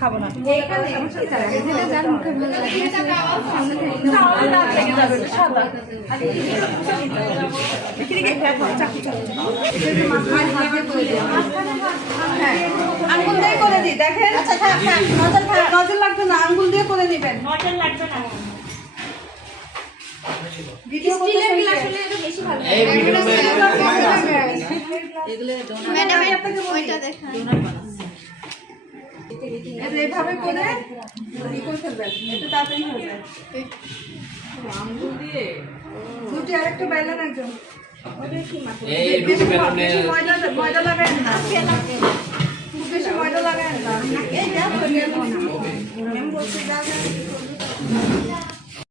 খাবো না আঙ্গুল দিয়ে করে দিই দেখেন। আচ্ছা থাক থাক, নজর লাগবে না, আঙ্গুল দিয়ে করে নেবেন। নজর লাগবে না। ভিডিও স্টিলের গ্লাস হলে এটা বেশি ভালো। এই ভিডিও এগুলো ম্যাডাম আপনাকে ওইটা দেখান। এইভাবে করে করে ফেলবেন, এটা তাড়াতাড়ি হয়ে যায়। আঙ্গুল দিয়ে দুটি আরেকটা বাইলা রাখবেন। ময়দা লাগায় না, খুব বেশি ময়দা লাগায় না। এই